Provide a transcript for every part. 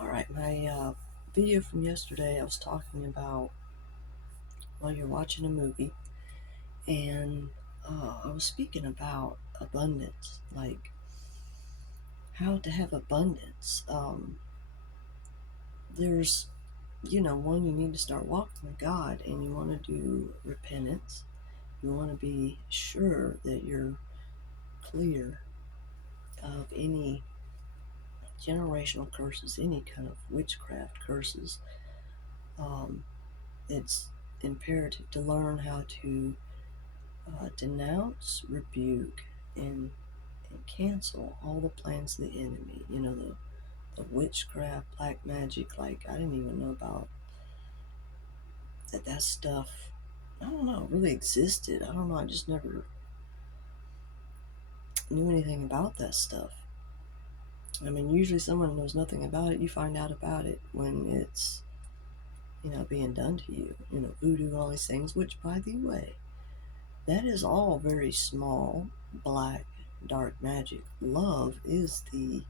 Alright, my video from yesterday, I was talking about while you're watching a movie, and I was speaking about abundance, like how to have abundance. There's, one, you need to start walking with God, and you want to do repentance. You want to be sure that you're clear of any generational curses, any kind of witchcraft curses. It's imperative to learn how to denounce, rebuke, and cancel all the plans of the enemy. The witchcraft, black magic. Like, I didn't even know about that stuff. I don't know, really existed. I don't know. I just never knew anything about that stuff. I mean, usually someone knows nothing about it. You find out about it when it's, being done to you. Voodoo and all these things, which, by the way, that is all very small, black, dark magic. Love is the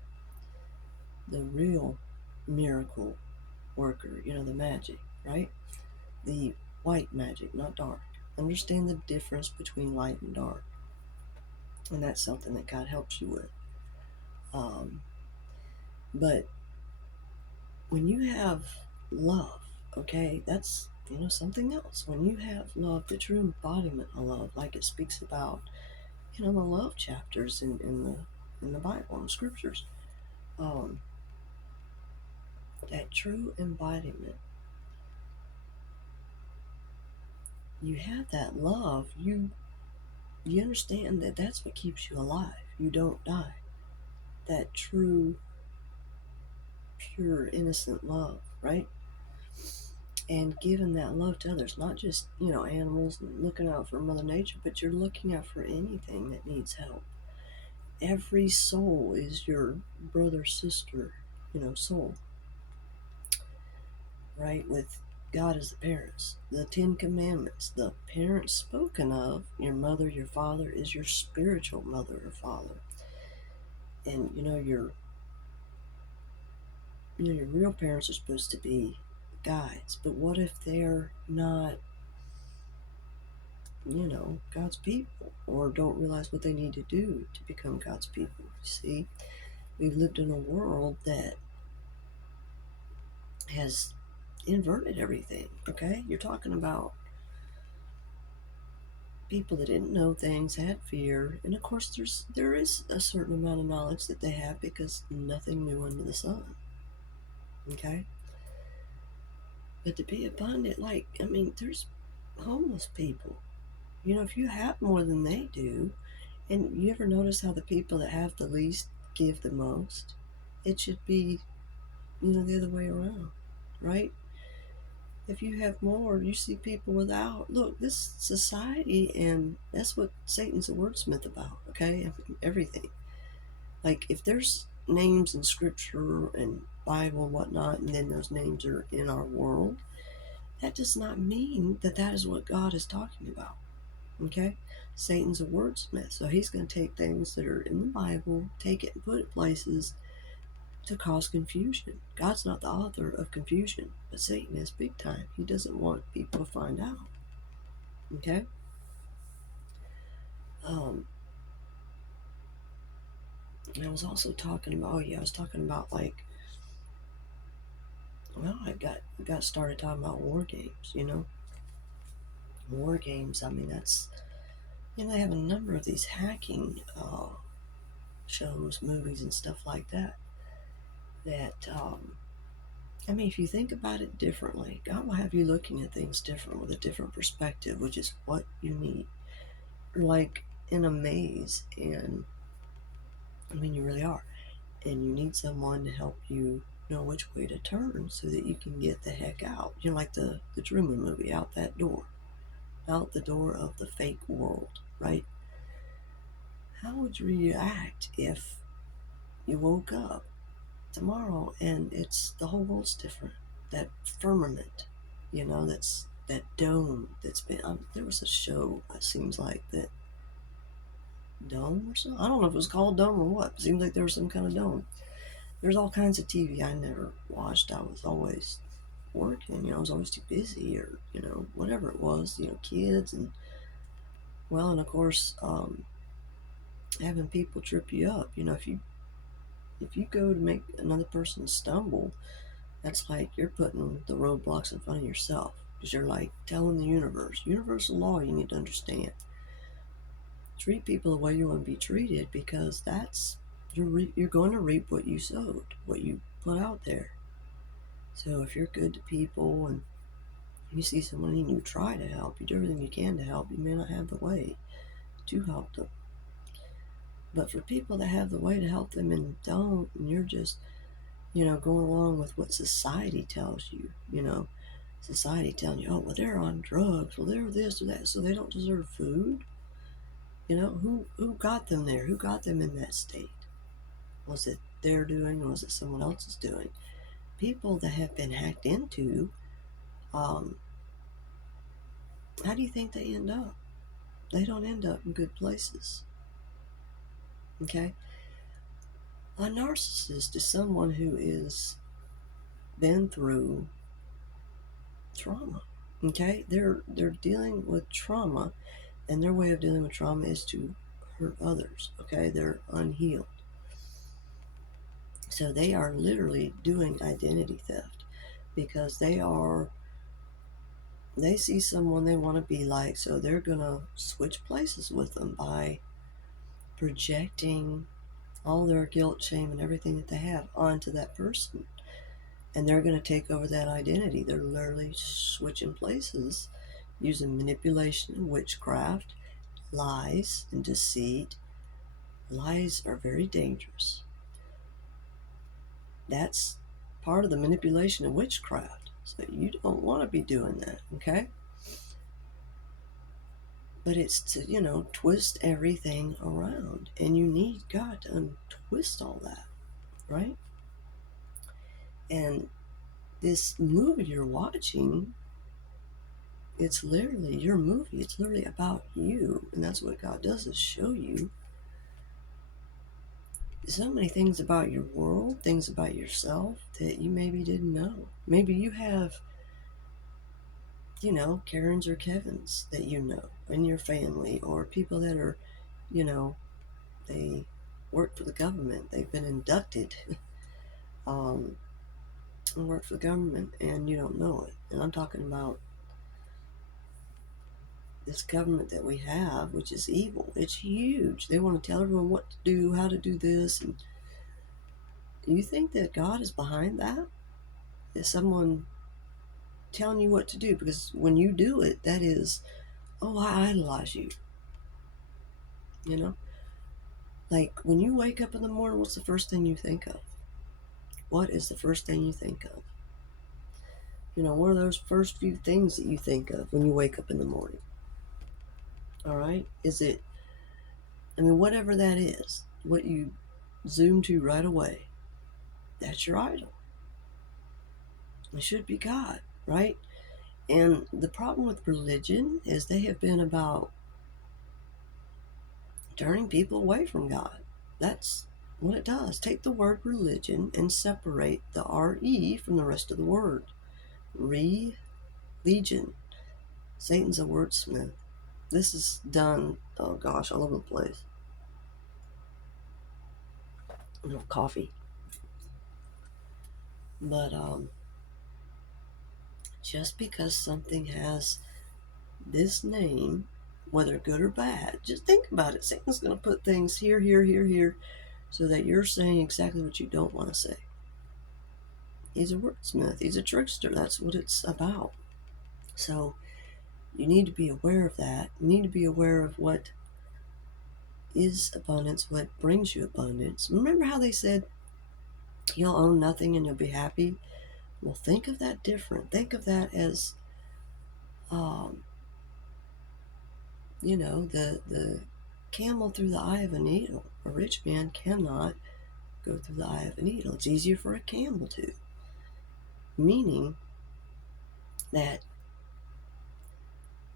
real miracle worker, the magic, right? The white magic, not dark. Understand the difference between light and dark. And that's something that God helps you with. But when you have love, okay, that's, something else. When you have love, the true embodiment of love, like it speaks about, the love chapters in the Bible and scriptures, that true embodiment, you have that love, you understand that that's what keeps you alive. You don't die. That true, pure, innocent love, right? And giving that love to others, not just, animals and looking out for Mother Nature, but you're looking out for anything that needs help. Every soul is your brother, sister, soul, right? With God as the parents. The Ten Commandments, the parents spoken of, your mother, your father, is your spiritual mother or father. And, your real parents are supposed to be guides. But what if they're not, God's people, or don't realize what they need to do to become God's people? You see, we've lived in a world that has inverted everything, okay? You're talking about people that didn't know things, had fear, and of course there is a certain amount of knowledge that they have because nothing new under the sun, okay? But to be abundant, there's homeless people. If you have more than they do, and you ever notice how the people that have the least give the most? It should be, the other way around, right? If you have more, you see people without. Look, this society, and that's what Satan's a wordsmith about, okay? Everything. Like, if there's names in scripture and Bible and whatnot, and then those names are in our world, that does not mean that that is what God is talking about, okay? Satan's a wordsmith, so he's going to take things that are in the Bible, take it and put it places to cause confusion. God's not the author of confusion, but Satan is big time. He doesn't want people to find out, okay? I was also talking about, like, well, I got started talking about war games, War games, I mean, that's, they have a number of these hacking shows, movies, and stuff like that, I mean, if you think about it differently, God will have you looking at things different with a different perspective, which is what you need. You're like in a maze, and I mean, you really are. And you need someone to help you know which way to turn so that you can get the heck out. Like the Truman movie, out that door. Out the door of the fake world, right? How would you react if you woke up tomorrow and it's the whole world's different? That firmament, that's that dome that's been. There was a show, it seems like, that dome or something. I don't know if it was called dome or what. It seems like there was some kind of dome There's all kinds of TV I never watched. I was always working, I was always too busy, or, whatever it was, kids, and, well, and of course, having people trip you up. If you go to make another person stumble, that's like you're putting the roadblocks in front of yourself, because you're like telling the universal law you need to understand. Treat people the way you want to be treated, because you're going to reap what you sowed, what you put out there. So if you're good to people and you see someone and you try to help, you do everything you can to help, you may not have the way to help them. But for people that have the way to help them and don't, and you're just, going along with what society tells you, society telling you, oh, well, they're on drugs, well, they're this or that, so they don't deserve food. Who got them there? Who got them in that state? Was it their doing, or was it someone else's doing? People that have been hacked into, how do you think they end up? They don't end up in good places. Okay? A narcissist is someone who is been through trauma. Okay? They're dealing with trauma, and their way of dealing with trauma is to hurt others. Okay? They're unhealed. So they are literally doing identity theft, because they see someone they want to be like, so they're going to switch places with them by projecting all their guilt, shame, and everything that they have onto that person. And they're going to take over that identity. They're literally switching places using manipulation and witchcraft, lies and deceit. Lies are very dangerous. That's part of the manipulation and witchcraft. So you don't want to be doing that, okay? But it's to, twist everything around. And you need God to untwist all that, right? And this movie you're watching, it's literally your movie. It's literally about you. And that's what God does, is show you so many things about your world, things about yourself that you maybe didn't know. Maybe you have, Karens or Kevins that in your family, or people that are, they work for the government. They've been inducted and work for the government, and you don't know it. And I'm talking about this government that we have, which is evil. It's huge. They want to tell everyone what to do, how to do this. And you think that God is behind that? Is someone telling you what to do? Because when you do it, that is, oh, I idolize you. Like when you wake up in the morning, what's the first thing you think of? What is the first thing you think of? What are those first few things that you think of when you wake up in the morning? All right? Is it, whatever that is, what you zoom to right away, that's your idol. It should be God, right? And the problem with religion is they have been about turning people away from God. That's what it does. Take the word religion and separate the R-E from the rest of the word. Legion. Satan's a wordsmith. This is done, oh gosh, all over the place. No coffee. But just because something has this name, whether good or bad, just think about it. Satan's going to put things here, here, here, here, so that you're saying exactly what you don't want to say. He's a wordsmith. He's a trickster. That's what it's about. So you need to be aware of that. You need to be aware of what is abundance, what brings you abundance. Remember how they said you'll own nothing and you'll be happy? Well, think of that different. Think of that as, the camel through the eye of a needle. A rich man cannot go through the eye of a needle. It's easier for a camel to. Meaning that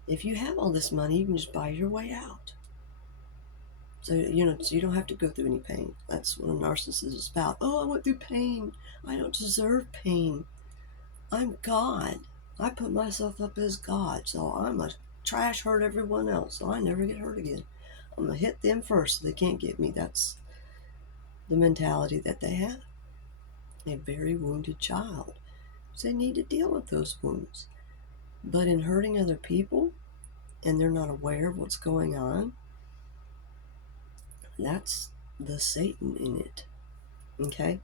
if you have all this money, you can just buy your way out. So you don't have to go through any pain. That's what a narcissist is about. Oh, I went through pain. I don't deserve pain. I'm God. I put myself up as God, so I'm a trash hurt everyone else, so I never get hurt again. I'm gonna hit them first so they can't get me. That's the mentality that they have. A very wounded child. So they need to deal with those wounds. But in hurting other people and they're not aware of what's going on, that's the Satan in it. Okay?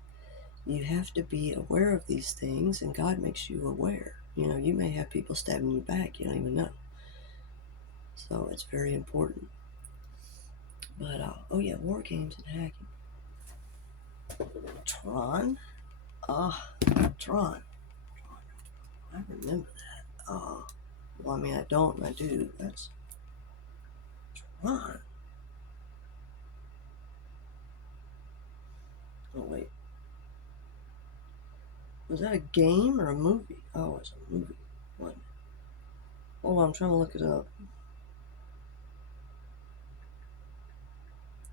You have to be aware of these things, and God makes you aware. You may have people stabbing you back, you don't even know. So it's very important. But, oh yeah, war games and hacking. Tron? Tron. I remember that. Well, I mean, I don't, and I do. That's Tron. Oh, wait. Was that a game or a movie? Oh, it's a movie. What? Hold on, I'm trying to look it up.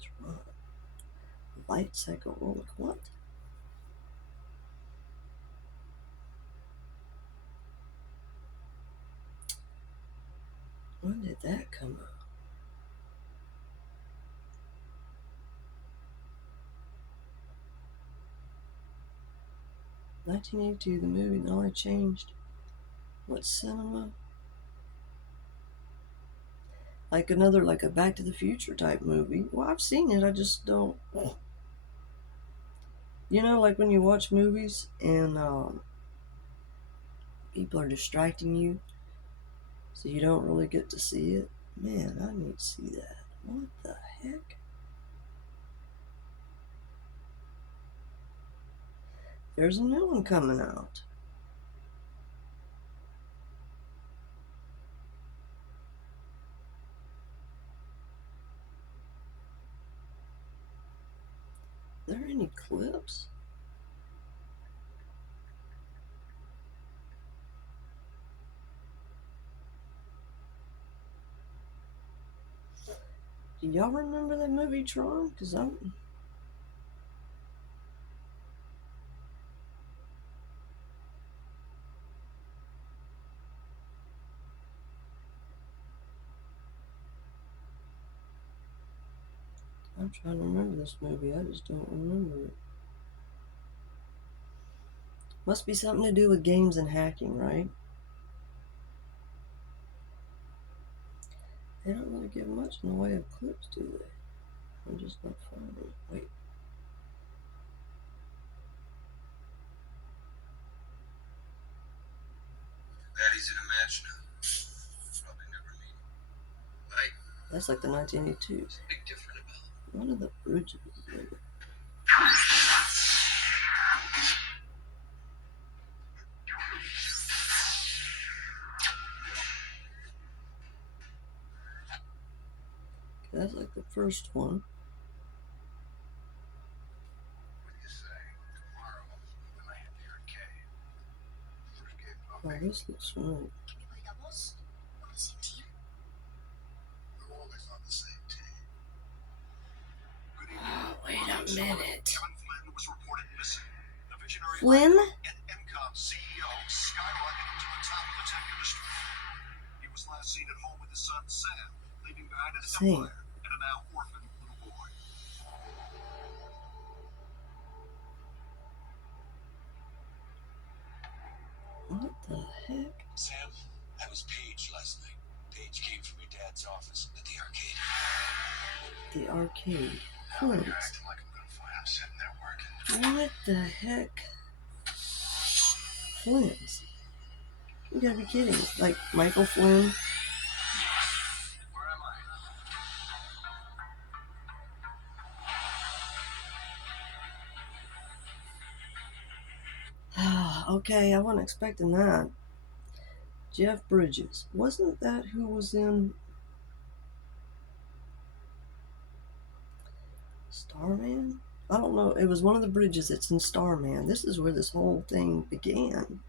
Tron. Light cycle roller. What? When did that come out? 1982, the movie not only changed what cinema, like a Back to the Future type movie. Well, I've seen it, I just don't. Like when you watch movies and people are distracting you, so you don't really get to see it. Man, I need to see that. What the heck? There's a new one coming out. Are there any clips? Do y'all remember that movie Tron? Because I'm trying to remember this movie. I just don't remember it. Must be something to do with games and hacking, right? They don't really give much in the way of clips, do they? I'm just not finding it. Wait. That is an imaginary. Probably never mean. Like, That's like the 1982s. big different about. One of the bridges. That's like the first one. What do you say? Tomorrow, when I hit the arcade. First game Oh, this looks familiar. Can we play doubles? On the same team? We're always on the same team. Good evening. Oh, wait a minute. Kevin Flynn was reported missing. The visionary Flynn? and MCOM CEO skyrocketed to the top of the tech industry. He was last seen at home with his son Sam, leaving behind an empire and a now orphaned little boy. What the heck? Sam, I was Paige last night. Paige came from your dad's office at the arcade. The arcade. Now Flint. you're acting like I'm gonna find him sitting there working. What the heck? Flint. You gotta be kidding. Like Michael Flynn? Where am I? Okay, I wasn't expecting that. Jeff Bridges. Wasn't that who was in Starman? I don't know. It was one of the Bridges that's in Starman. This is where this whole thing began.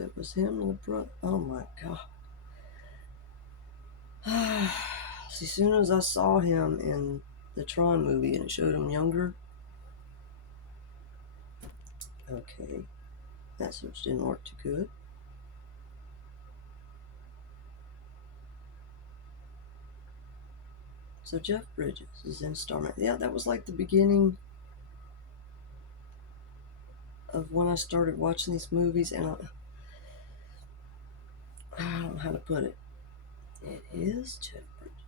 It was him and the brother. Oh my god. See, as soon as I saw him in the Tron movie and it showed him younger, okay, that search didn't work too good. So Jeff Bridges is in Starman. Yeah, that was like the beginning of when I started watching these movies, and I don't know how to put it. It is Jeff Bridges.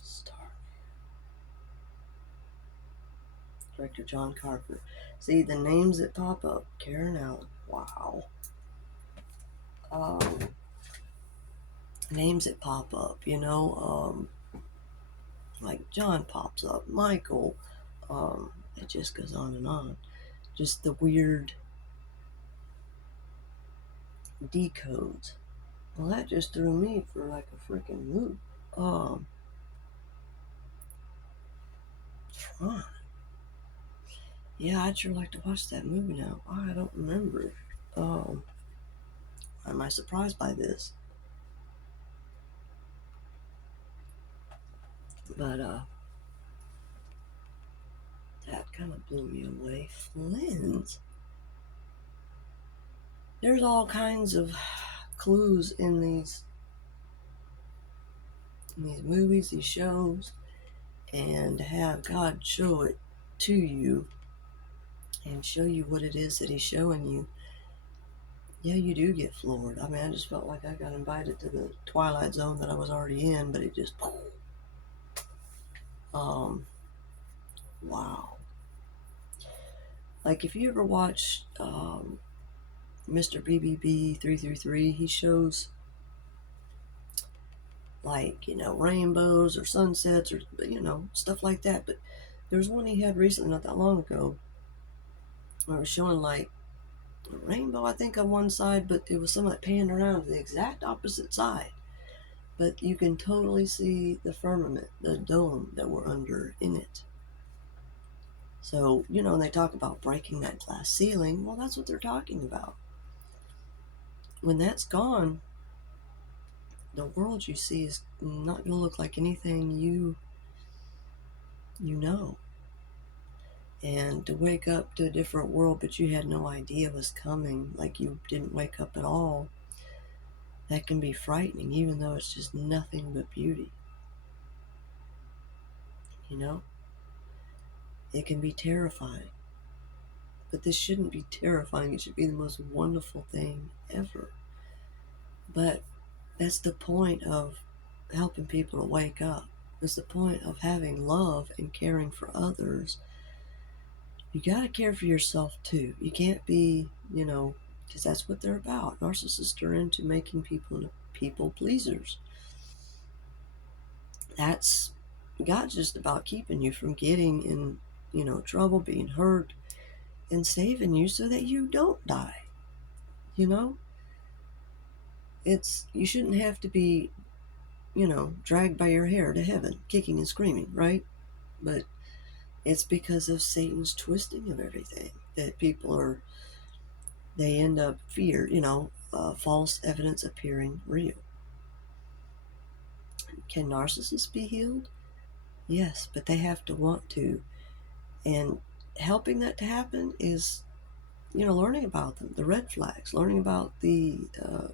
Starman. Director John Carpenter. See, the names that pop up. Karen Allen. Wow. Um, names that pop up, like John pops up, Michael. It just goes on and on. Just the weird decodes. Well, that just threw me for like a freaking loop. Um, Tron. Yeah, I'd sure like to watch that movie now. I don't remember. Um, am I surprised by this? But that kind of blew me away. Flynn's. There's all kinds of clues in these movies, these shows, and to have God show it to you and show you what it is that He's showing you. Yeah, you do get floored. I mean, I just felt like I got invited to the Twilight Zone that I was already in, but it just, wow. Like if you ever watch Mr. BBB 333, he shows like, rainbows or sunsets or, stuff like that. But there's one he had recently, not that long ago, where it was showing like a rainbow, I think, on one side, but it was something that panned around to the exact opposite side. But you can totally see the firmament, the dome that we're under in it. So, they talk about breaking that glass ceiling. Well, that's what they're talking about. When that's gone, the world you see is not going to look like anything you know. And to wake up to a different world, but you had no idea was coming, like you didn't wake up at all, that can be frightening, even though it's just nothing but beauty. It can be terrifying. But this shouldn't be terrifying. It should be the most wonderful thing ever. But that's the point of helping people to wake up. It's the point of having love and caring for others. You got to care for yourself too. You can't be, because that's what they're about. Narcissists are into making people pleasers. That's God's just about keeping you from getting in, trouble, being hurt, and saving you so that you don't die. You shouldn't have to be, dragged by your hair to heaven, kicking and screaming, right? But it's because of Satan's twisting of everything that they end up false evidence appearing real. Can narcissists be healed? Yes, but they have to want to. And helping that to happen is, learning about them, the red flags, learning about the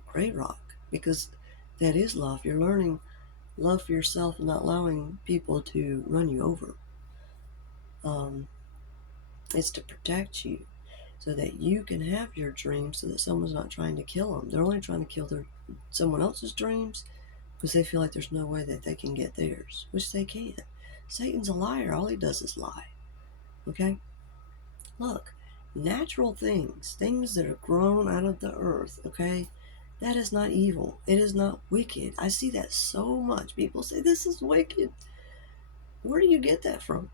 gray rock, because that is love. You're learning love for yourself and not allowing people to run you over. It's to protect you so that you can have your dreams, so that someone's not trying to kill them. They're only trying to kill someone else's dreams because they feel like there's no way that they can get theirs, which they can. Satan's a liar. All he does is lie. Okay? Look, natural things that are grown out of the earth, okay? That is not evil. It is not wicked. I see that so much. People say, this is wicked. Where do you get that from?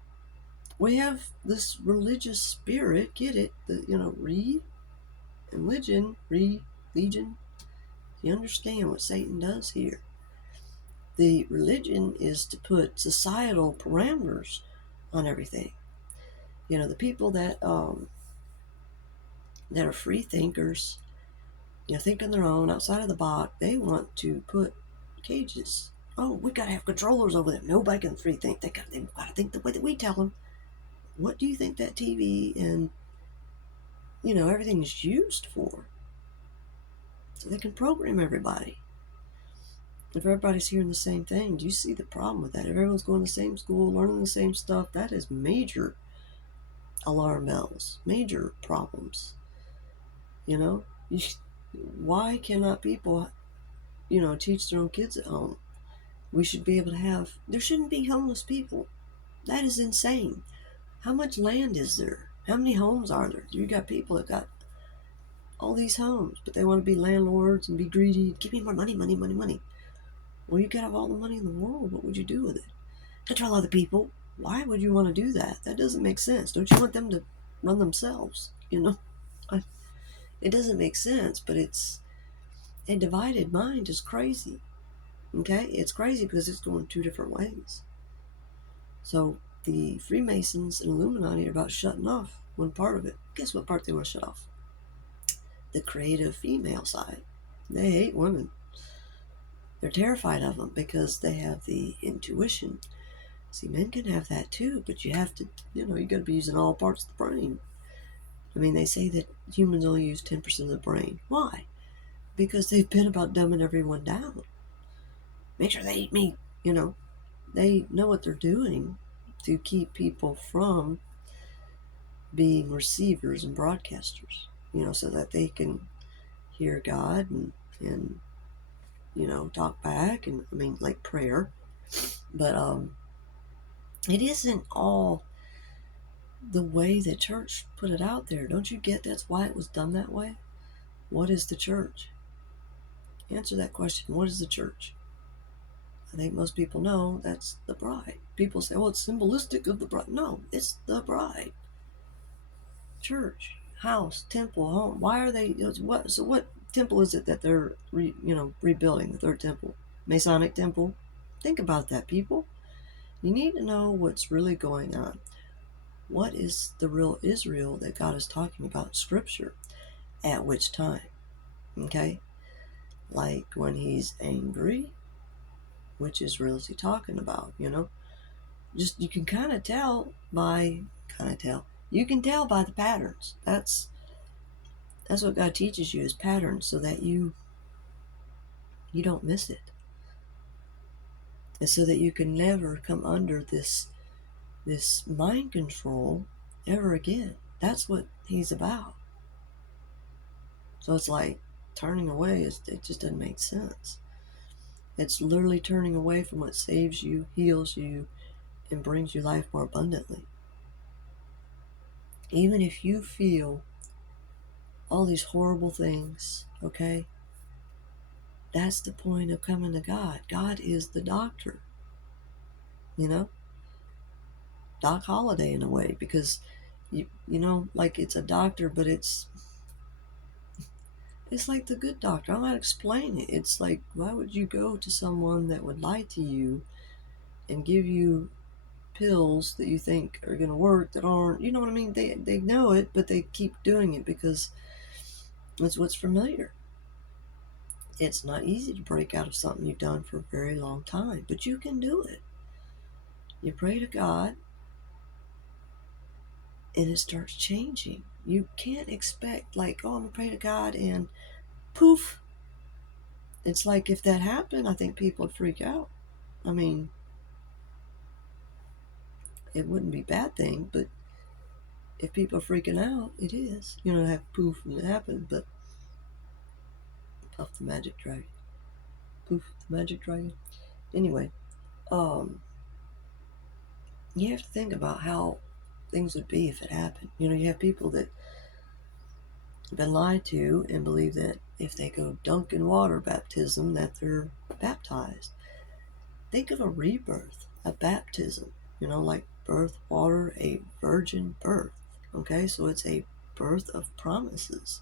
We have this religious spirit, get it? Religion. You understand what Satan does here. The religion is to put societal parameters on everything. The people that are free thinkers, thinking their own, outside of the box. They want to put cages. Oh, we gotta have controllers over them. Nobody can free think. They gotta think the way that we tell them. What do you think that TV and everything is used for? So they can program everybody. If everybody's hearing the same thing, do you see the problem with that? If everyone's going to the same school, learning the same stuff, that is major alarm bells, major problems. You know, why cannot people, teach their own kids at home? We should be able to have. There shouldn't be homeless people. That is insane. How much land is there? How many homes are there? You got people that got all these homes, but they want to be landlords and be greedy. Give me more money, money, money, money. Well, you could have all the money in the world. What would you do with it? Control other people. Why would you want to do that? That doesn't make sense. Don't you want them to run themselves? It doesn't make sense, but it's a divided mind is crazy. Okay? It's crazy because it's going two different ways. So the Freemasons and Illuminati are about shutting off one part of it. Guess what part they want to shut off? The creative female side. They hate women. They're terrified of them because they have the intuition. See, men can have that too, but you have to, you got to be using all parts of the brain. I mean, they say that humans only use 10% of the brain. Why? Because they've been about dumbing everyone down. Make sure they eat meat. They know what they're doing to keep people from being receivers and broadcasters, so that they can hear God and talk back and, I mean, like prayer. But it isn't all the way the church put it out there. Don't you get that's why it was done that way? What is the church? Answer that question. What is the church? I think most people know that's the bride. People say, well, it's symbolistic of the bride. No, it's the bride. Church, house, temple, home. Why are they? What temple is it that they're rebuilding? The third temple, Masonic temple. Think about that, people. You need to know what's really going on. What is the real Israel that God is talking about in Scripture? At which time? Okay, like when He's angry. Which Israel is He talking about? Just you can kind of tell by You can tell by the patterns. That's what God teaches you is patterns, so that you don't miss it, and so that you can never come under this mind control ever again. That's what He's about. So it's like turning away. It just doesn't make sense. It's literally turning away from what saves you, heals you, and brings you life more abundantly. Even if you feel all these horrible things, okay? That's the point of coming to God. God is the doctor. Doc Holliday in a way, because like it's a doctor, but it's like the good doctor. I'm not explaining it. It's like, why would you go to someone that would lie to you and give you pills that you think are going to work that aren't? You know what I mean? They know it, but they keep doing it because it's what's familiar. It's not easy to break out of something you've done for a very long time, but you can do it. You pray to God, and it starts changing. You can't expect, like, oh, I'm going to pray to God, and poof. It's like if that happened, I think people would freak out. I mean, it wouldn't be a bad thing, but if people are freaking out, it is. Have poof and it happened, but puff the magic dragon. Poof the magic dragon. Anyway, you have to think about how things would be if it happened. You have people that have been lied to and believe that if they go dunk in water baptism that they're baptized. Think of a rebirth, a baptism, like birth water, a virgin birth. Okay, so it's a birth of promises.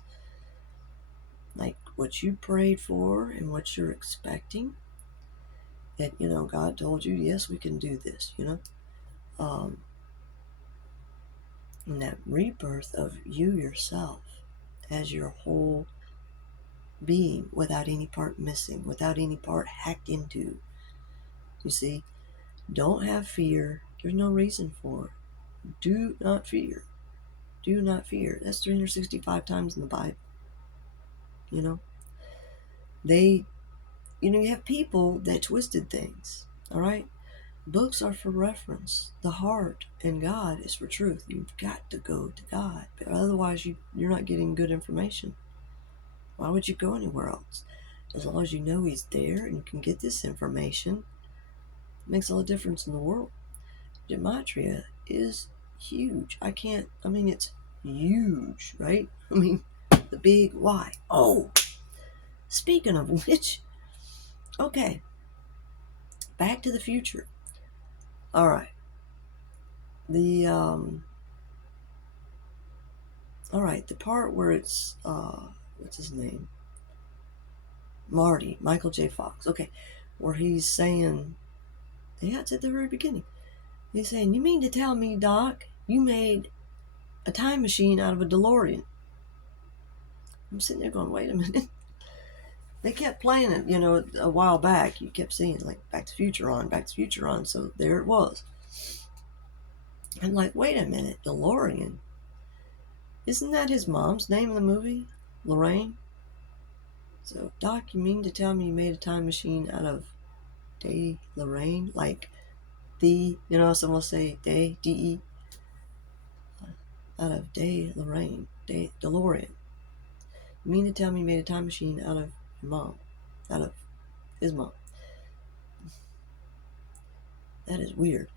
Like what you prayed for and what you're expecting. That, God told you, yes, we can do this, And that rebirth of you yourself as your whole being without any part missing, without any part hacked into. You see, don't have fear. There's no reason for it. Do not fear. Do not fear. That's 365 times in the Bible. You know, they, you have people that twisted things. All right. Books are for reference. The heart and God is for truth. You've got to go to God. But otherwise, you're not getting good information. Why would you go anywhere else? As long as you know He's there and you can get this information, it makes all the difference in the world. Gematria is huge. It's huge, right? The big Y. Oh, speaking of which, okay, Back to the Future. All right. The, all right, the part where it's, what's his name? Marty, Michael J. Fox. Okay, where he's saying, yeah, it's at the very beginning. He's saying, "You mean to tell me, Doc, you made a time machine out of a DeLorean?" I'm sitting there going, wait a minute. They kept playing it, a while back. You kept seeing, like, Back to the Future on, Back to the Future on. So there it was. I'm like, wait a minute, DeLorean? Isn't that his mom's name in the movie? Lorraine? So, Doc, you mean to tell me you made a time machine out of Day Lorraine? Like, someone will say Day, D-E, out of Day Lorraine, Day DeLorean. You mean to tell me you made a time machine out of your mom? Out of his mom? That is weird.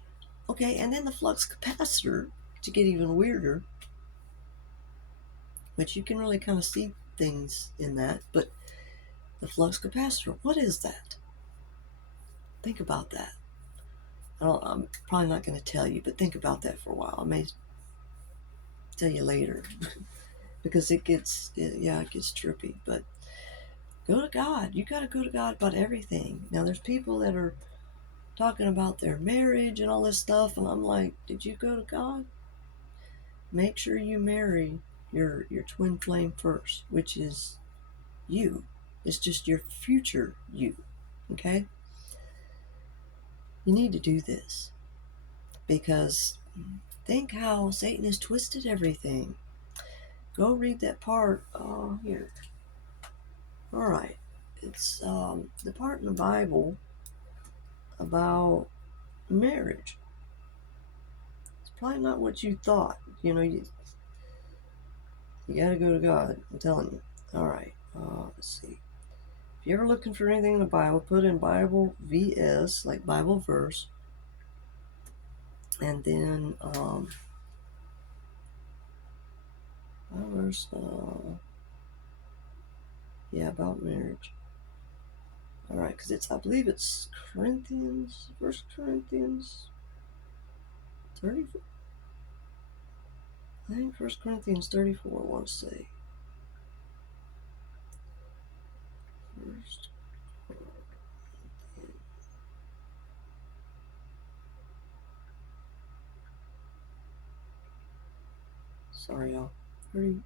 Okay, and then the flux capacitor, to get even weirder, which you can really kind of see things in that, but the flux capacitor, what is that? Think about that. I'm probably not going to tell you, but think about that for a while. I may tell you later because it gets trippy, but go to God. You got to go to God about everything. Now, there's people that are talking about their marriage and all this stuff, and I'm like, did you go to God? Make sure you marry your twin flame first, which is you. It's just your future you. Okay? You need to do this because think how Satan has twisted everything. Go read that part. Oh, here. All right. It's the part in the Bible about marriage. It's probably not what you thought. You got to go to God. I'm telling you. All right. Let's see. If you're ever looking for anything in the Bible, put in Bible VS, like Bible verse, and then verse, about marriage. All right, because I believe it's Corinthians, 1 Corinthians 34. I think 1 Corinthians 34 I want to say. First Corinthians. Sorry, y'all. 34.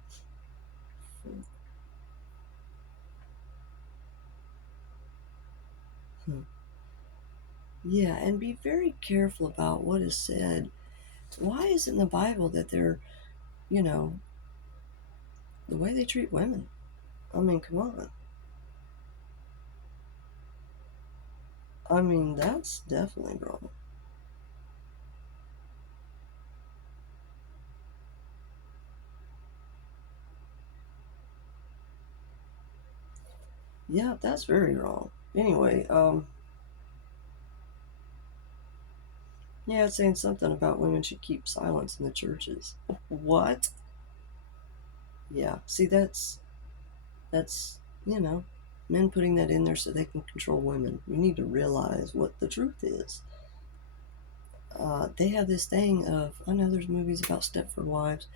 Yeah, and be very careful about what is said. Why is it in the Bible that they're, the way they treat women? Come on. That's definitely wrong. Yeah, that's very wrong. Anyway, yeah, it's saying something about women should keep silence in the churches. What? Yeah, see, that's men putting that in there so they can control women. You need to realize what the truth is. They have this thing of, I know there's movies about Stepford wives,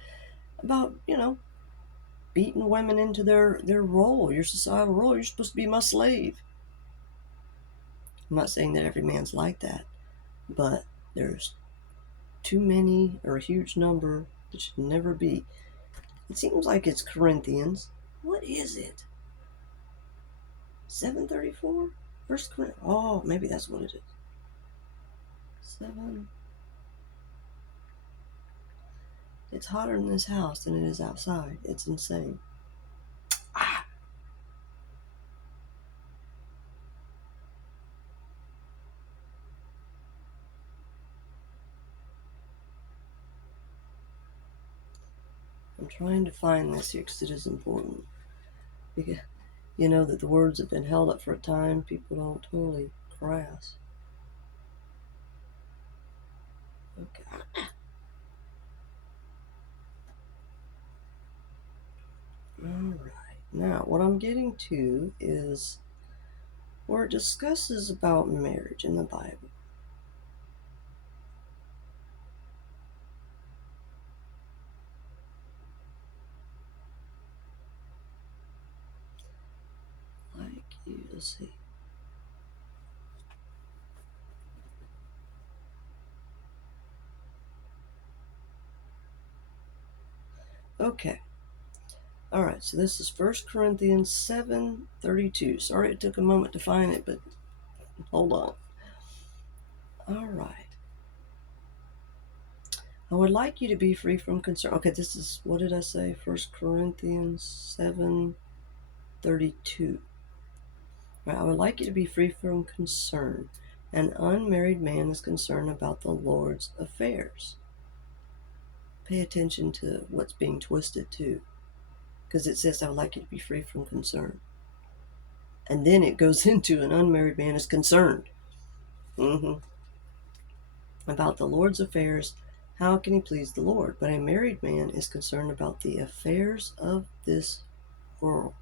about, beating women into their role, your societal role. You're supposed to be my slave. I'm not saying that every man's like that, but there's too many or a huge number that should never be. It seems like it's Corinthians. What is it? 7:34. First Corinthians. Oh, maybe that's what it is. 7. It's hotter in this house than it is outside. It's insane. Ah. I'm trying to find this here because it is important. Because you know that the words have been held up for a time. People don't totally grasp. Okay. All right. Now, what I'm getting to is where it discusses about marriage in the Bible. Like you to see. Okay. All right. So this is 1 Corinthians 7:32. Sorry it took a moment to find it, but hold on. All right. I would like you to be free from concern. Okay, this is, what did I say? 1 Corinthians 7:32. Right, I would like you to be free from concern. An unmarried man is concerned about the Lord's affairs. Pay attention to what's being twisted too, because it says I would like you to be free from concern. And then it goes into an unmarried man is concerned about the Lord's affairs. How can he please the Lord? But a married man is concerned about the affairs of this world.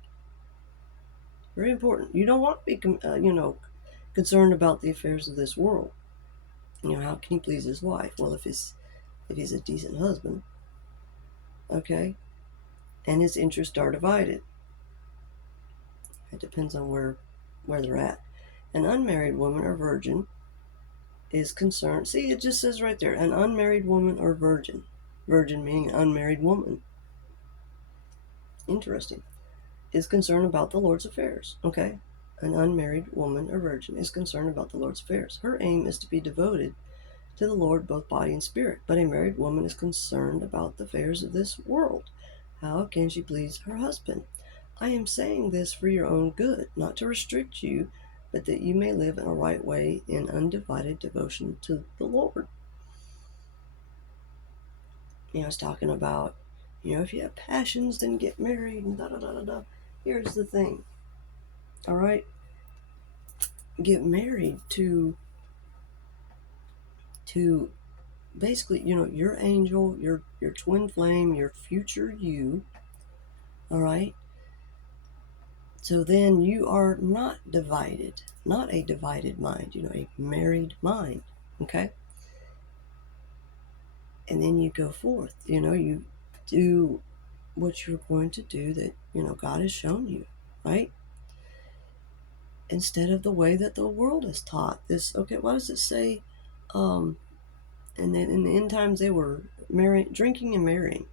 Very important. You don't want to be, concerned about the affairs of this world. How can he please his wife? Well, if he's a decent husband, okay, and his interests are divided. It depends on where they're at. An unmarried woman or virgin is concerned. See, it just says right there, an unmarried woman or virgin. Virgin meaning unmarried woman. Interesting. Is concerned about the Lord's affairs. Okay, an unmarried woman or virgin is concerned about the Lord's affairs. Her aim is to be devoted to the Lord, both body and spirit. But a married woman is concerned about the affairs of this world. How can she please her husband? I am saying this for your own good, not to restrict you, but that you may live in a right way in undivided devotion to the Lord. It's talking about, if you have passions, then get married and da da da da da. Here's the thing. All right? Get married to basically, your angel, your twin flame, your future you. All right? So then you are not divided, not a divided mind, a married mind. Okay? And then you go forth, you do what you're going to do that, God has shown you, right? Instead of the way that the world is taught. This, okay, what does it say? And then in the end times they were drinking and marrying.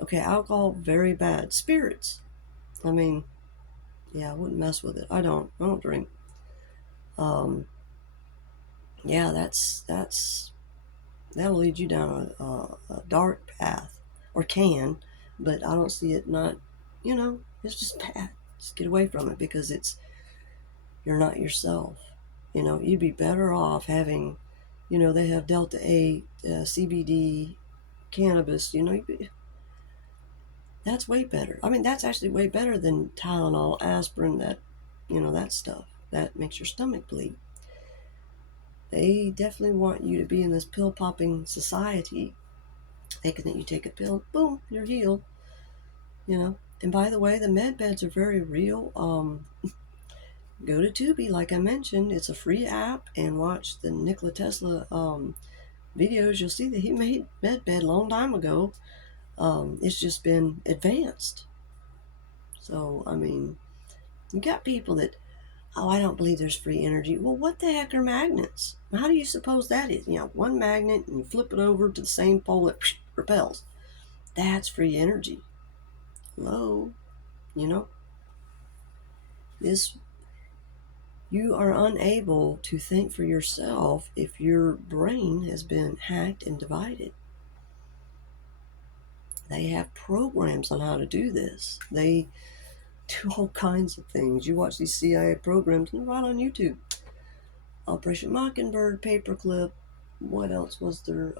Okay, alcohol, very bad. Spirits. I mean, yeah, I wouldn't mess with it. I don't drink. Yeah, that'll lead you down a dark path, or can, but I don't see it not, it's just bad. Just get away from it, because you're not yourself. You'd be better off having, they have Delta 8, CBD, cannabis, that's way better. I mean, that's actually way better than Tylenol, aspirin, that stuff. That makes your stomach bleed. They definitely want you to be in this pill-popping society, thinking that you take a pill, boom, you're healed. And by the way, the med beds are very real. Go to Tubi, like I mentioned. It's a free app, and watch the Nikola Tesla videos. You'll see that he made med bed a long time ago. It's just been advanced. So, I mean, you got people that, I don't believe there's free energy. Well, what the heck are magnets? How do you suppose that is? One magnet, and you flip it over to the same pole that repels. That's free energy. Hello? You are unable to think for yourself if your brain has been hacked and divided. They have programs on how to do this. They do all kinds of things. You watch these CIA programs, and they're right on YouTube. Operation Mockingbird, Paperclip. What else was there?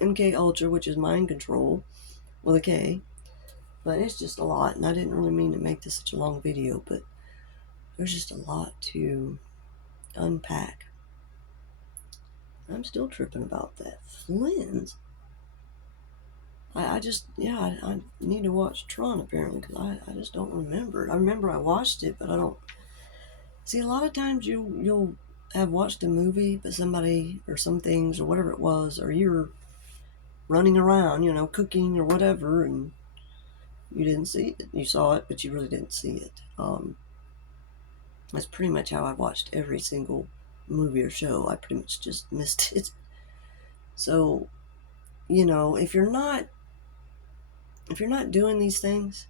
MK Ultra, which is mind control with a K. But it's just a lot, and I didn't really mean to make this such a long video, but there's just a lot to unpack. I'm still tripping about that. Flynn's? I need to watch Tron apparently, because I just don't remember it. I remember I watched it, but I don't. See, a lot of times you'll have watched a movie, but somebody or some things or whatever it was, or you're running around, cooking or whatever, and you didn't see it. You saw it, but you really didn't see it. That's pretty much how I watched every single movie or show. I pretty much just missed it. So, if you're not doing these things,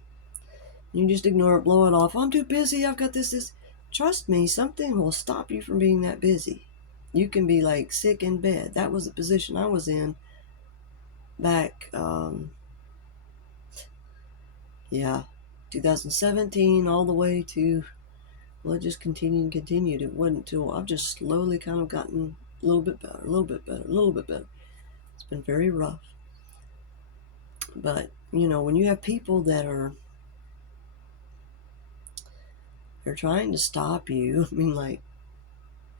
you just ignore it, blow it off. I'm too busy. I've got this. Trust me, something will stop you from being that busy. You can be like sick in bed. That was the position I was in back, 2017 all the way to, well, it just continued. It wasn't until I've just slowly kind of gotten a little bit better, a little bit better, a little bit better. It's been very rough. But, when you have people that they're trying to stop you, I mean, like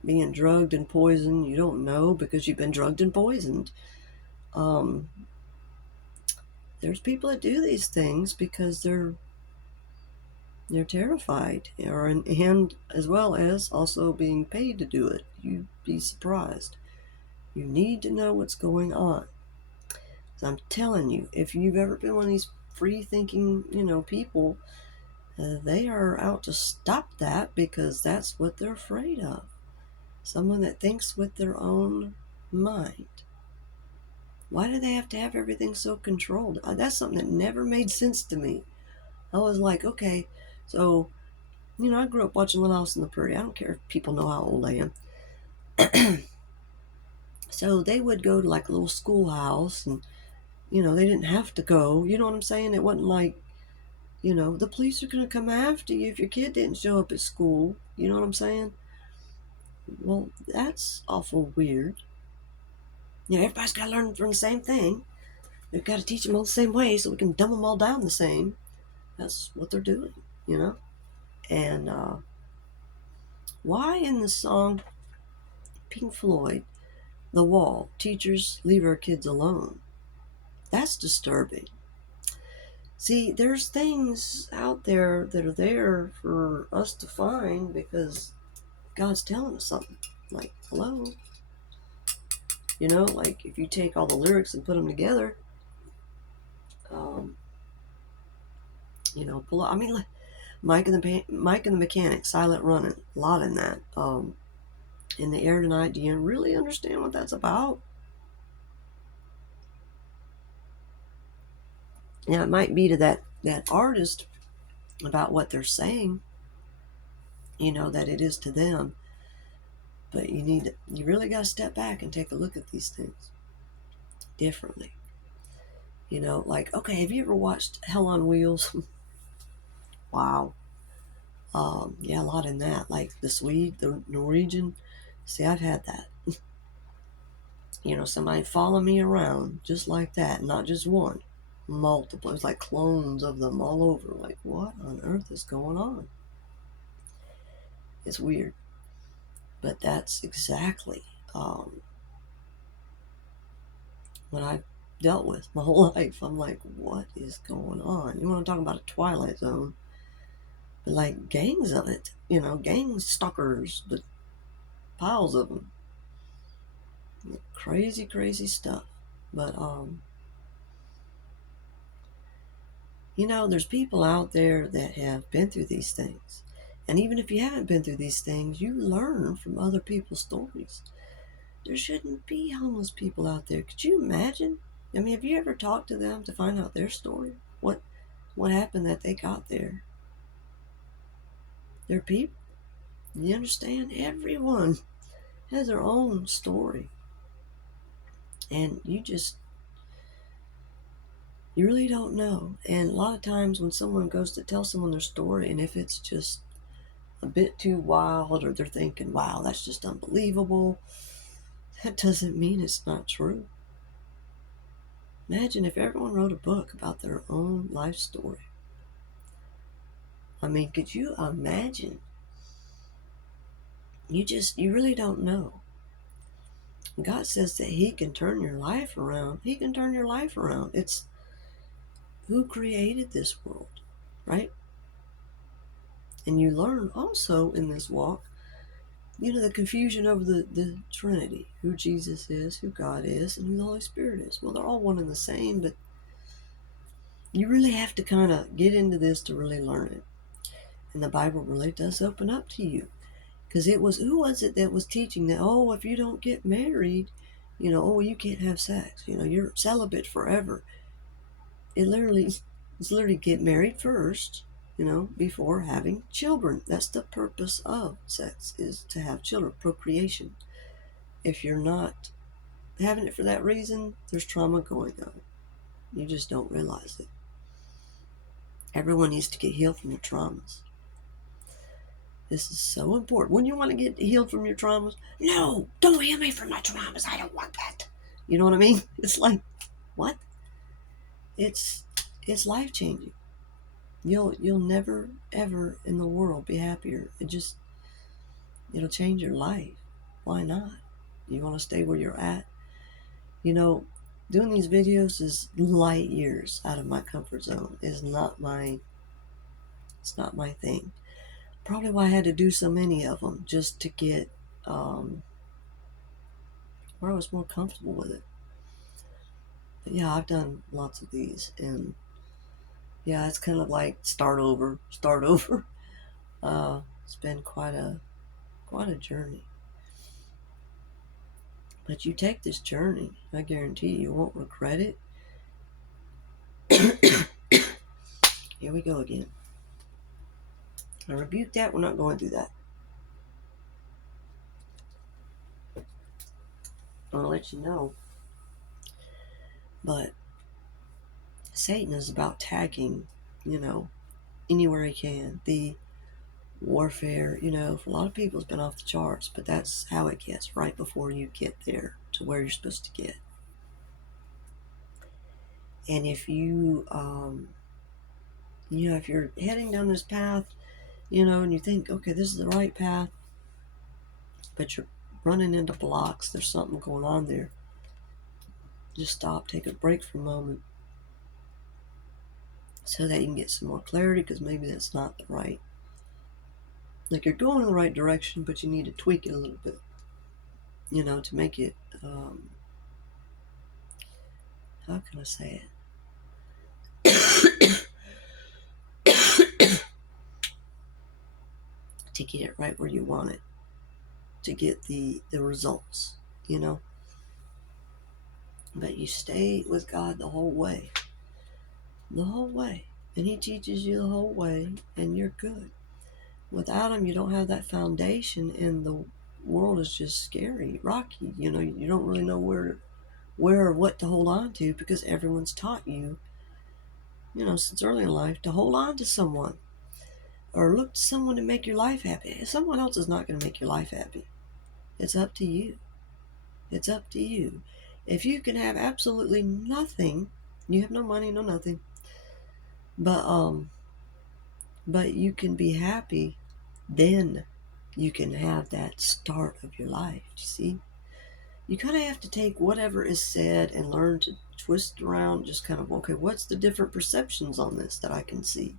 being drugged and poisoned, you don't know because you've been drugged and poisoned. There's people that do these things because they're terrified, and as well as also being paid to do it. You'd be surprised. You need to know what's going on. So I'm telling you, if you've ever been one of these free-thinking, people, they are out to stop that because that's what they're afraid of. Someone that thinks with their own mind. Why do they have to have everything so controlled? That's something that never made sense to me. I was like, okay, so, I grew up watching Little House on the Prairie. I don't care if people know how old I am. So they would go to like a little schoolhouse, and, they didn't have to go. You know what I'm saying? It wasn't like, the police are going to come after you if your kid didn't show up at school. You know what I'm saying? Well, that's awful weird. Everybody's got to learn from the same thing. We've got to teach them all the same way so we can dumb them all down the same. That's what they're doing, And why in the song Pink Floyd, The Wall, teachers leave our kids alone? That's disturbing. See, there's things out there that are there for us to find because God's telling us something. Like, hello? Like if you take all the lyrics and put them together, pull up. I mean, like Mike and the Mechanic, Silent Running, a lot in that. In the Air Tonight, do you really understand what that's about? Now, it might be to that artist about what they're saying, that it is to them. But you really got to step back and take a look at these things differently. Like, okay, have you ever watched Hell on Wheels? Wow. Yeah, a lot in that. Like the Swede, the Norwegian. See, I've had that. Somebody follow me around just like that, not just one, multiple. It's like clones of them all over. Like, what on earth is going on? It's weird. But that's exactly what I've dealt with my whole life. I'm like, what is going on? You want to talk about a Twilight Zone? But like gangs of it, gang stalkers, the piles of them. Crazy, crazy stuff. But, there's people out there that have been through these things. And even if you haven't been through these things, you learn from other people's stories. There shouldn't be homeless people out there. Could you imagine? I mean, have you ever talked to them to find out their story? What happened that they got there? They're people. You understand? Everyone has their own story. And you really don't know. And a lot of times when someone goes to tell someone their story, and if it's just a bit too wild, or they're thinking, wow, that's just unbelievable, that doesn't mean it's not true. Imagine if everyone wrote a book about their own life story. I mean, could you imagine? You really don't know. God says that He can turn your life around. He can turn your life around. It's who created this world, right? And you learn also in this walk, the confusion over the Trinity, who Jesus is, who God is, and who the Holy Spirit is. Well, they're all one and the same, but you really have to kind of get into this to really learn it. And the Bible really does open up to you. Because who was it that was teaching that, oh, if you don't get married, oh, you can't have sex. You're celibate forever. It's literally get married first, before having children. That's the purpose of sex, is to have children, procreation. If you're not having it for that reason, there's trauma going on. You just don't realize it. Everyone needs to get healed from their traumas. This is so important. When you want to get healed from your traumas, no, don't heal me from my traumas. I don't want that. You know what I mean? It's like, what? It's life changing. You'll never ever in the world be happier. It'll change your life. Why not? You want to stay where you're at? Doing these videos is light years out of my comfort zone. It's not my thing. Probably why I had to do so many of them, just to get where I was more comfortable with it. But yeah, I've done lots of these, and yeah, it's kind of like start over. It's been quite a journey. But you take this journey, I guarantee you won't regret it. Here we go again. I rebuke that. We're not going through that. I'll let you know. But Satan is about tagging, anywhere he can. The warfare, for a lot of people, it's been off the charts, but that's how it gets right before you get there to where you're supposed to get. And if you, if you're heading down this path, and you think, okay, this is the right path, but you're running into blocks, there's something going on there, just stop, take a break for a moment, so that you can get some more clarity, because maybe that's not the right, like you're going in the right direction, but you need to tweak it a little bit, to make it, how can I say it? To get it right where you want it, to get the results, But you stay with God the whole way. And He teaches you the whole way, and you're good. Without Him, you don't have that foundation, and the world is just scary, rocky. You don't really know where or what to hold on to, because everyone's taught you, since early in life, to hold on to someone or look to someone to make your life happy. Someone else is not going to make your life happy. It's up to you. It's up to you. If you can have absolutely nothing, you have no money, no nothing, but you can be happy, then you can have that start of your life. You see, you kind of have to take whatever is said and learn to twist around, just kind of, okay, what's the different perceptions on this that I can see?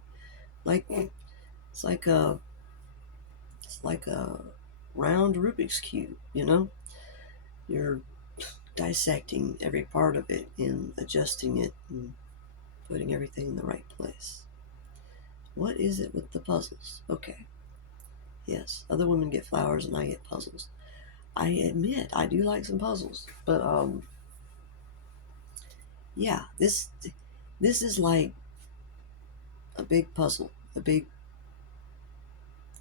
Like, it's like a round Rubik's Cube, You're dissecting every part of it and adjusting it and putting everything in the right place. What is it with the puzzles? Okay. Yes, other women get flowers and I get puzzles. I admit I do like some puzzles, but yeah, this is like a big puzzle,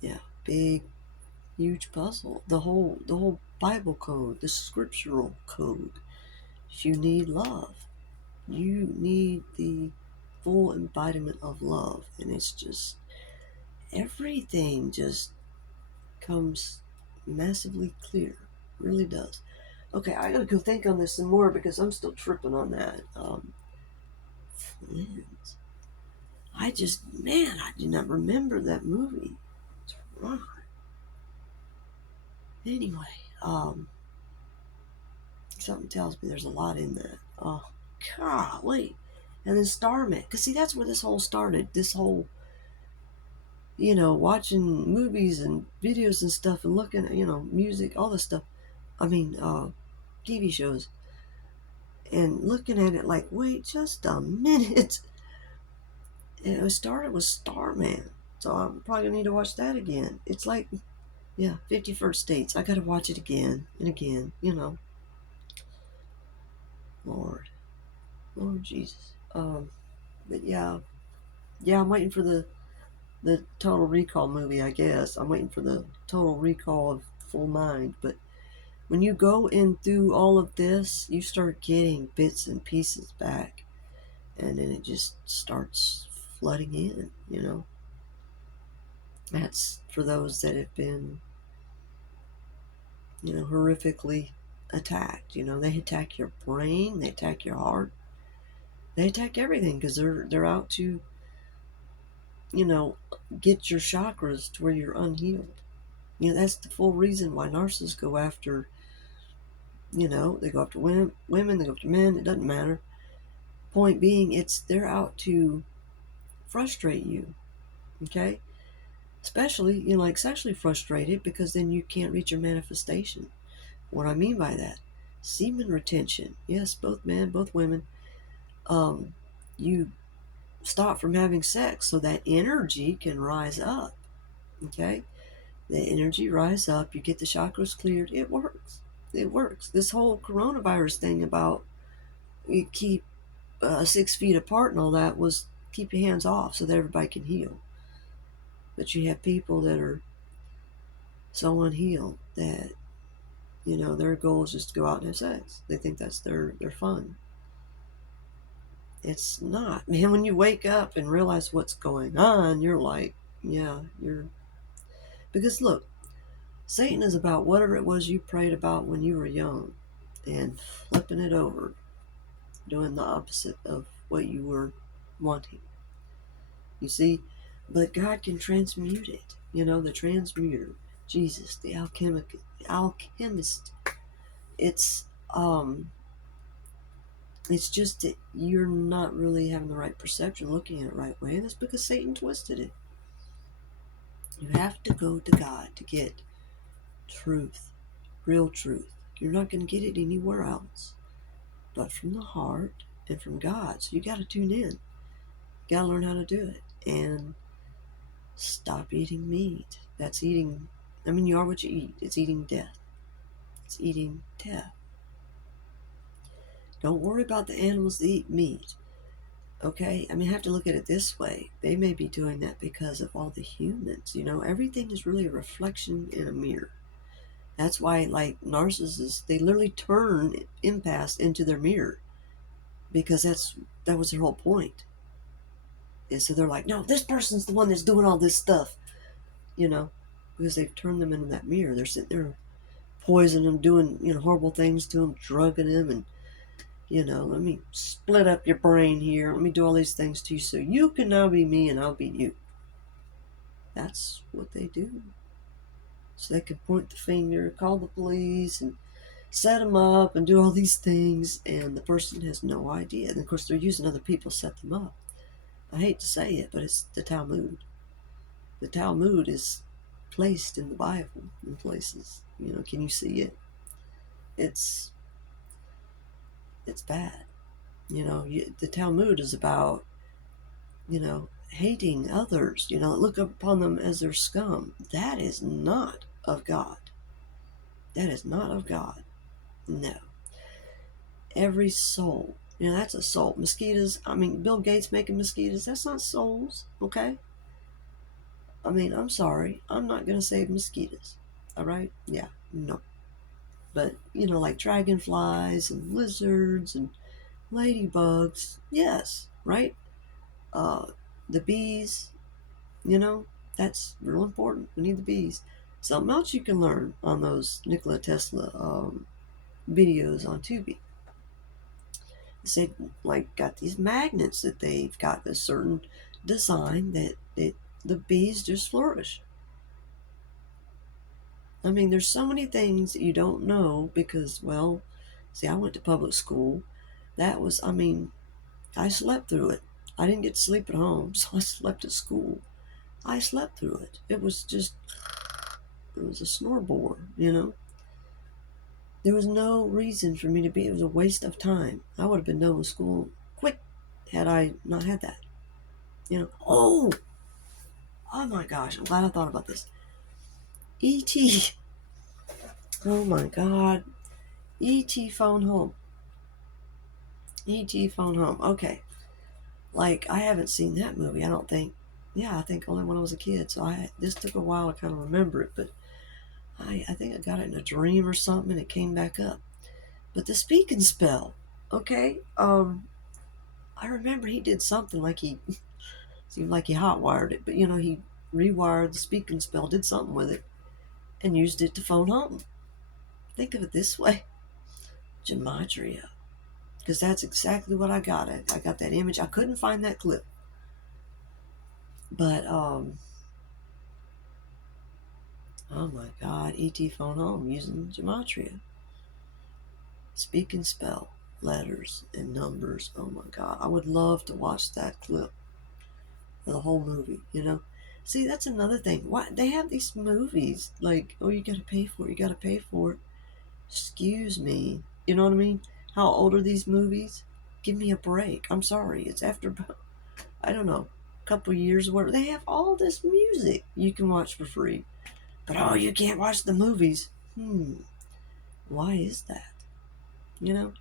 yeah. big, huge puzzle. The whole Bible code, the scriptural code. You need love. You need the full embodiment of love, and it's just everything just comes massively clear. Really does. Okay, I gotta go think on this some more because I'm still tripping on that. Flint. I just, man, I do not remember that movie. It's wrong. Anyway, something tells me there's a lot in that. Oh, golly. And then Starman. Because, see, that's where this whole started. This whole, watching movies and videos and stuff and looking at, music, all this stuff. I mean, TV shows. And looking at it like, wait just a minute. It started with Starman. So I'm probably going to need to watch that again. It's like, yeah, 51st States. I got to watch it again and again, Lord. Lord Jesus. But yeah, I'm waiting for the Total Recall movie. I guess I'm waiting for the Total Recall of Full Mind. But when you go in through all of this, you start getting bits and pieces back, and then it just starts flooding in. That's for those that have been, horrifically attacked. They attack your brain, they attack your heart, they attack everything because they're out to, you know, get your chakras to where you're unhealed. That's the full reason why narcissists go after, they go after women, they go after men, it doesn't matter. Point being, they're out to frustrate you, okay? Especially, like sexually frustrated because then you can't reach your manifestation. What I mean by that, semen retention. Yes, both men, both women. You stop from having sex so that energy can rise up, okay? The energy rise up, you get the chakras cleared. It works. It works. This whole coronavirus thing about you keep 6 feet apart and all that was keep your hands off so that everybody can heal. But you have people that are so unhealed that, their goal is just to go out and have sex. They think that's their fun. It's not. Man, when you wake up and realize what's going on, you're like, yeah, because look, Satan is about whatever it was you prayed about when you were young and flipping it over, doing the opposite of what you were wanting. You see? But God can transmute it. The transmuter, Jesus, the alchemist. It's it's just that you're not really having the right perception, looking at it the right way, and that's because Satan twisted it. You have to go to God to get truth, real truth. You're not going to get it anywhere else but from the heart and from God. So you got to tune in. You got to learn how to do it. And stop eating meat. That's eating, you are what you eat. It's eating death. It's eating death. Don't worry about the animals that eat meat. Okay? I have to look at it this way. They may be doing that because of all the humans. Everything is really a reflection in a mirror. That's why, like, narcissists, they literally turn empaths into their mirror. Because that was their whole point. And so they're like, no, this person's the one that's doing all this stuff. Because they've turned them into that mirror. They're sitting there poisoning them, doing, horrible things to them, drugging them, and, let me split up your brain here. Let me do all these things to you so you can now be me and I'll be you. That's what they do. So they can point the finger, call the police, and set them up and do all these things, and the person has no idea. And of course, they're using other people to set them up. I hate to say it, but it's the Talmud. The Talmud is placed in the Bible in places. Can you see it? It's bad. The Talmud is about, hating others, look upon them as their scum. That is not of God. That is not of God. No. Every soul, that's a soul. Mosquitoes, Bill Gates making mosquitoes, that's not souls, okay? I mean, I'm sorry. I'm not going to save mosquitoes. All right? Yeah, no. But, like dragonflies and lizards and ladybugs, yes, right? Uh, the bees, you know, that's real important. We need the bees. Something else you can learn on those Nikola Tesla videos on Tubi. They like got these magnets that they've got a certain design that the bees just flourish. I mean, there's so many things that you don't know because, well, see, I went to public school. That was, I mean, I slept through it. I didn't get to sleep at home, so I slept at school. I slept through it. It was a snoreboard. There was no reason for me to be, it was a waste of time. I would have been done with school quick had I not had that. Oh my gosh, I'm glad I thought about this. E.T. Oh my god. E.T. Phone Home. E.T. Phone Home. Okay. Like, I haven't seen that movie, I don't think. Yeah, I think only when I was a kid. So this took a while to kind of remember it, but I think I got it in a dream or something and it came back up. But the speak and spell, okay? I remember he did something like he seemed like he hotwired it, but he rewired the speak and spell, did something with it, and used it to phone home. Think of it this way: gematria, because that's exactly what I got. I got that image. I couldn't find that clip, but oh my God, ET phone home using gematria, speak and spell letters and numbers. Oh my God, I would love to watch that clip for the whole movie. See, that's another thing. Why they have these movies like, oh, you got to pay for it. You got to pay for it. Excuse me. You know what I mean? How old are these movies? Give me a break. I'm sorry. It's after, I don't know, a couple years or whatever. They have all this music you can watch for free. But oh, you can't watch the movies. Why is that?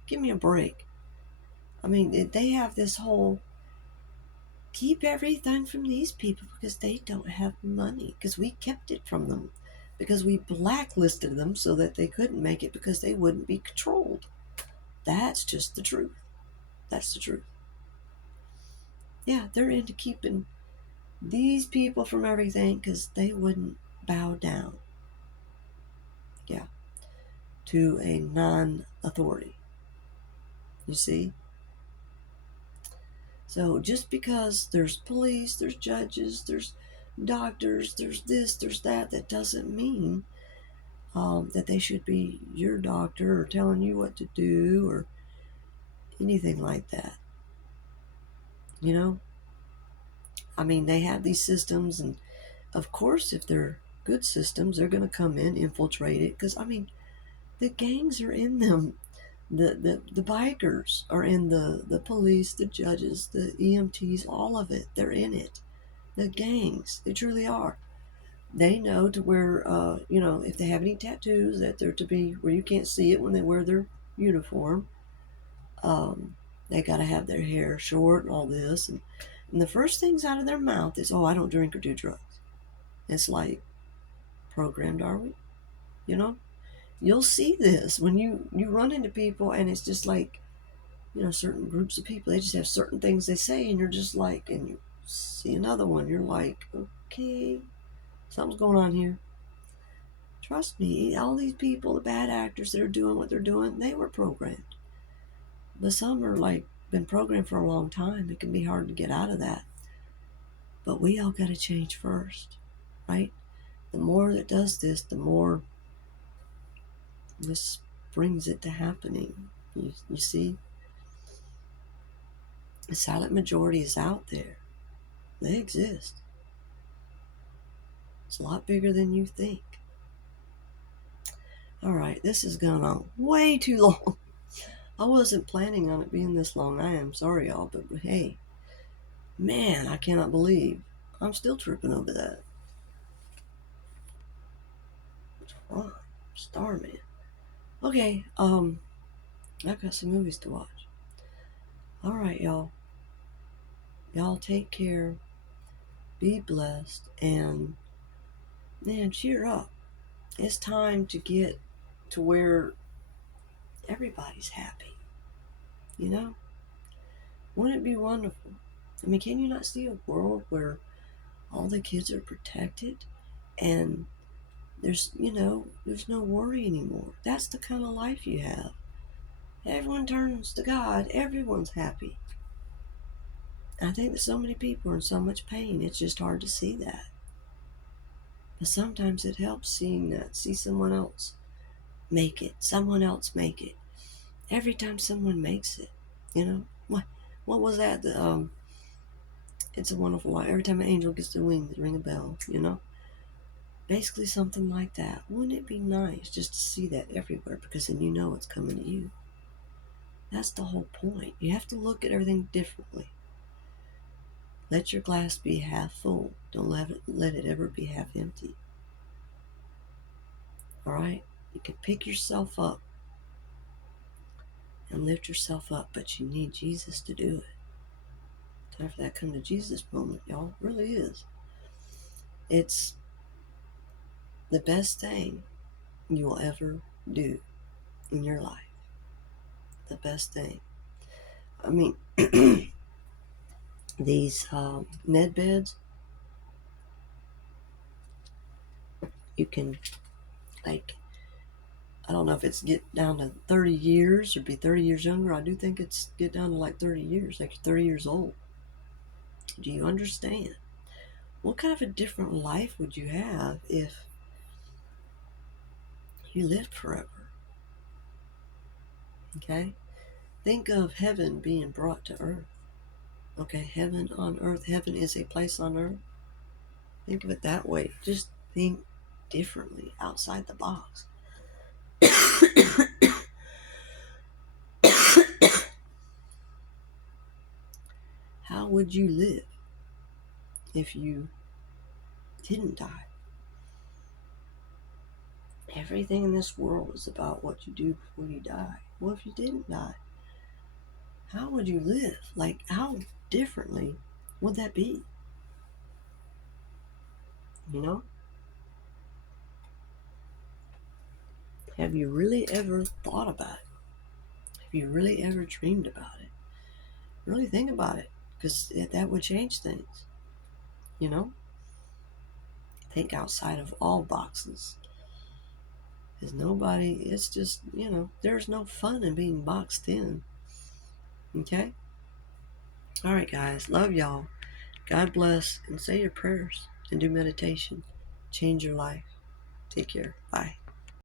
Give me a break. I mean, they have this whole keep everything from these people because they don't have money. Because we kept it from them. Because we blacklisted them so that they couldn't make it because they wouldn't be controlled. That's just the truth. That's the truth. Yeah, they're into keeping these people from everything because they wouldn't bow down. Yeah, to a non-authority. You see? So just because there's police, there's judges, there's doctors, there's this, there's that, that doesn't mean that they should be your doctor or telling you what to do or anything like that. You know? I mean, they have these systems, and of course, if they're good systems, they're going to come in, infiltrate it. Because, I mean, the gangs are in them. The bikers are in the police, the judges, the EMTs, all of it. They're in it. The gangs, they truly are. They know to where, if they have any tattoos, that they're to be where you can't see it when they wear their uniform. They got to have their hair short and all this. And the first things out of their mouth is, oh, I don't drink or do drugs. It's like, programmed, are we? You know? You'll see this when you run into people and it's just like, certain groups of people, they just have certain things they say and you're just like, and you see another one, you're like, okay, something's going on here. Trust me, all these people, the bad actors that are doing what they're doing, they were programmed. But some are like been programmed for a long time. It can be hard to get out of that. But we all got to change first, right? The more that does this, the more this brings it to happening. You see? The silent majority is out there. They exist. It's a lot bigger than you think. All right, this has gone on way too long. I wasn't planning on it being this long. I am sorry, y'all, but hey, man, I cannot believe I'm still tripping over that. What's wrong? Starman. Okay, I've got some movies to watch. All right, y'all. Y'all take care. be blessed, and man, cheer up. It's time to get to where everybody's happy. You know? Wouldn't it be wonderful? I mean, can you not see a world where all the kids are protected and there's no worry anymore? That's the kind of life you have. Everyone turns to God, everyone's happy. I think that so many people are in so much pain, it's just hard to see that. But sometimes it helps seeing that, see someone else make it, someone else make it. Every time someone makes it, you know, what was that? It's a Wonderful Life. Every time an angel gets their wings, ring a bell, you know? Basically something like that. Wouldn't it be nice just to see that everywhere? Because then you know it's coming to you. That's the whole point. You have to look at everything differently. Let your glass be half full. Don't let it ever be half empty. All right? You can pick yourself up and lift yourself up, but you need Jesus to do it. Time for that come to Jesus moment, y'all. It really is. It's the best thing you will ever do in your life. The best thing. I mean, these med beds, you can, like, I don't know if it's get down to 30 years or be 30 years younger. I do think it's get down to like 30 years, like you're 30 years old. Do you understand? What kind of a different life would you have if you lived forever? Okay? Think of heaven being brought to earth. Okay, heaven on earth. Heaven is a place on earth. Think of it that way. Just think differently outside the box. How would you live if you didn't die? Everything in this world is about what you do before you die. What if you didn't die? How would you live? Like, how differently would that be? You know? Have you really ever thought about it? Have you really ever dreamed about it? Really think about it, because that would change things. You know? Think outside of all boxes. Because it's just, there's no fun in being boxed in. Okay? All right, guys. Love y'all. God bless, and say your prayers and do meditation. Change your life. Take care. Bye.